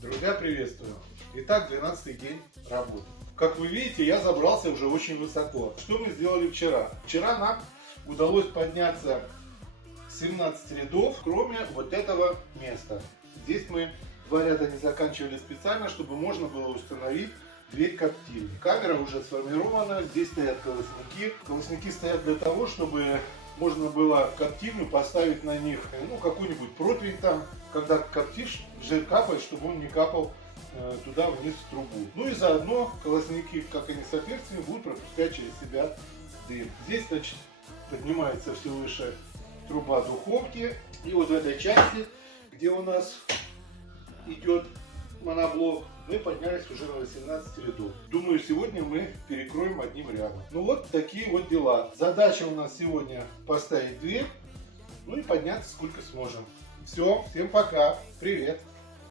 Друзья, приветствую! Итак, 12-й день работы. Как вы видите, я забрался уже очень высоко. Что мы сделали вчера? Вчера нам удалось подняться 17 рядов, кроме вот этого места. Здесь мы 2 ряда не заканчивали специально, чтобы можно было установить дверь коптильни. Камера уже сформирована, здесь стоят колосники. Колосники стоят для того, чтобы можно было коптильню поставить на них, какой-нибудь противень там, когда коптишь, жир капает, чтобы он не капал туда вниз в трубу. Ну и заодно колосники, как они соответственно, будут пропускать через себя дым. Здесь, значит, поднимается все выше труба духовки. И вот в этой части, где у нас идет моноблок, мы поднялись уже на 18 рядов. Думаю, сегодня мы перекроем одним рядом. Ну вот такие вот дела. Задача у нас сегодня поставить дверь, ну и подняться сколько сможем. Все, всем пока, привет!